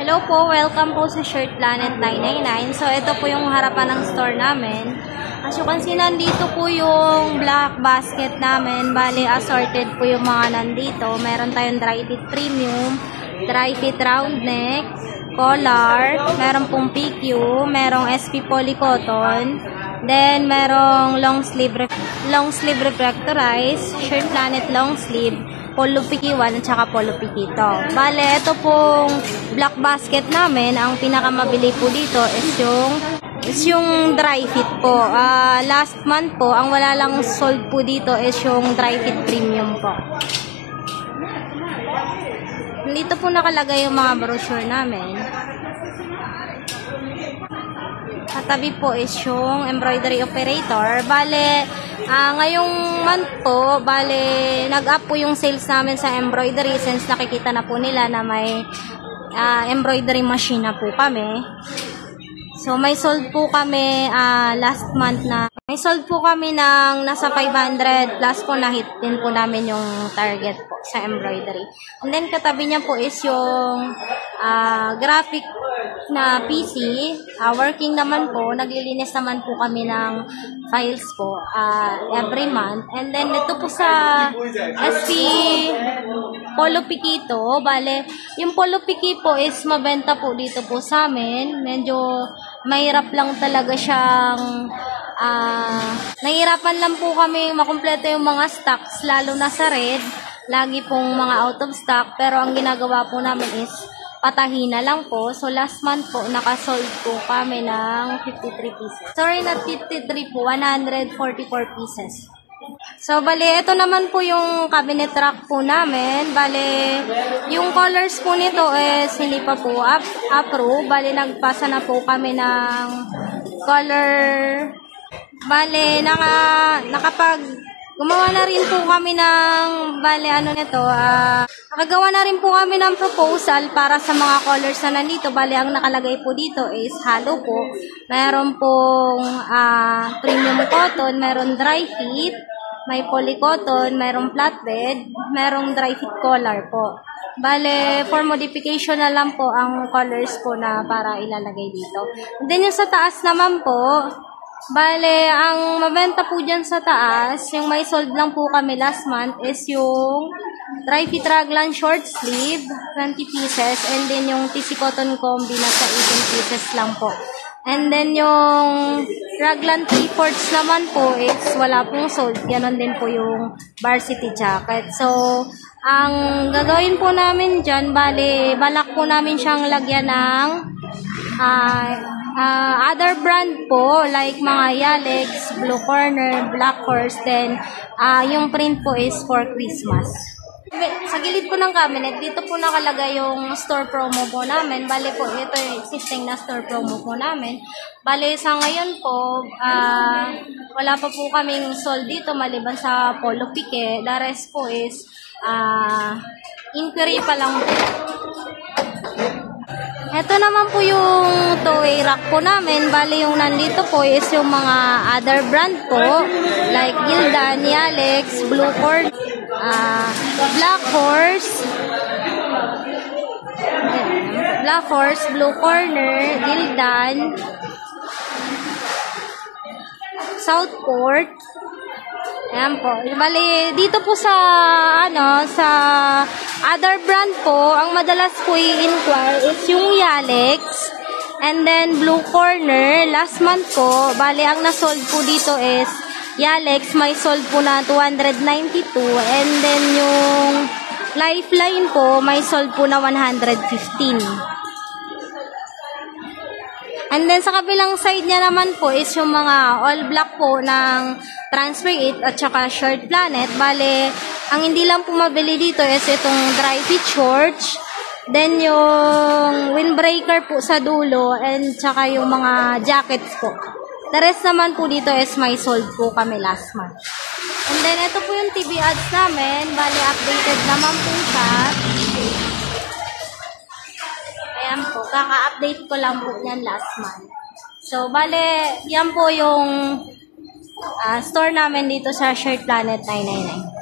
Hello po, welcome po sa Shirt Planet 999. So, ito po yung harapan ng store namin. As you can see, nandito po yung black basket namin. Bali, assorted po yung mga nandito. Meron tayong dry fit premium, dry fit round neck, collar, meron pong PQ, merong SP polycotton, then merong long sleeve reflectorized, Shirt Planet long sleeve, Polo Piki 1 at saka Polo Piki 2. Bale, ito pong black basket namin, ang pinakamabili po dito is yung dry fit po. Last month po, ang wala lang sold po dito is yung dry fit premium po. Dito po nakalagay yung mga brochure namin. Katabi po is yung embroidery operator. Bale, ngayong month po, nag-up po yung sales namin sa embroidery since nakikita na po nila na may embroidery machine na po kami. So, may sold po kami last month na. May sold po kami ng nasa 500 plus po, na-hit din po namin yung target po sa embroidery. And then, katabi niya po is yung graphic na PC. Working naman po, naglilinis naman po kami ng files po every month. And then, ito po sa SP Polo Piki to. Bale, yung Polo Piki po is mabenta po dito po sa amin. Medyo mahirap lang talaga siyang nahirapan lang po kami makumpleto yung mga stocks, lalo na sa red. Lagi pong mga out of stock. Pero ang ginagawa po namin is patahina lang po. So, last month po, nakasold po kami ng 53 pieces. Sorry, not 53 po, 144 pieces. So, bale, ito naman po yung cabinet rack po namin. Bale, yung colors po nito is hindi pa po approve. Bale, nagpasa na po kami ng color. Bale, gumawa na rin po kami ng, nakagawa na rin po kami ng proposal para sa mga colors na nandito. Bale, ang nakalagay po dito is hollow po. Meron pong premium cotton, meron dry fit, may polycotton, merong flatbed, merong dry fit collar po. Bale, for modification na lang po ang colors po na para ilalagay dito. And then yung sa taas naman po, bale, ang mabenta po dyan sa taas, yung may sold lang po kami last month is yung dry fit raglan short sleeve, 20 pieces, and then yung TC cotton combi na sa 18 pieces lang po. And then yung raglan 3/4 naman po is wala pong sold. Ganon din po yung varsity jacket. So, ang gagawin po namin dyan, bale, balak po namin siyang lagyan ng other brand po, like mga Yalex, Blue Corner, Black Horse, then yung print po is for Christmas. Sa gilid po ng cabinet, dito po nakalagay yung store promo po namin. Bale po, ito yung existing na store promo po namin. Bale, sa ngayon po, wala pa po kaming sold dito maliban sa Polo Piki. The rest po is inquiry pa lang po. Ito naman po yung two-way rack po namin. Bali, yung nandito po is yung mga other brand po. Like Gildan, Yalex, Blue Corner, Black Horse, Blue Corner, Gildan, Southport. Ayan po. Bali, dito po sa other brand po, ang madalas po i-inquire is yung Yalex and then Blue Corner. Last month po, bali, ang nasold po dito is Yalex, may sold po na 292, and then yung Lifeline po, may sold po na 115. And then sa kabilang side niya naman po is yung mga all black po ng Transfer It at saka Shirt Planet. Bale, ang hindi lang po mabili dito is itong dry fit shorts, then yung windbreaker po sa dulo, and saka yung mga jackets po. The rest naman po dito is may sold po kami last month. And then ito po yung TV ads namin. Bale, updated naman po siya. Ayan po, kaka-update ko lang po yan last month. So, bale, yan po yung store namin dito sa Shirt Planet 999.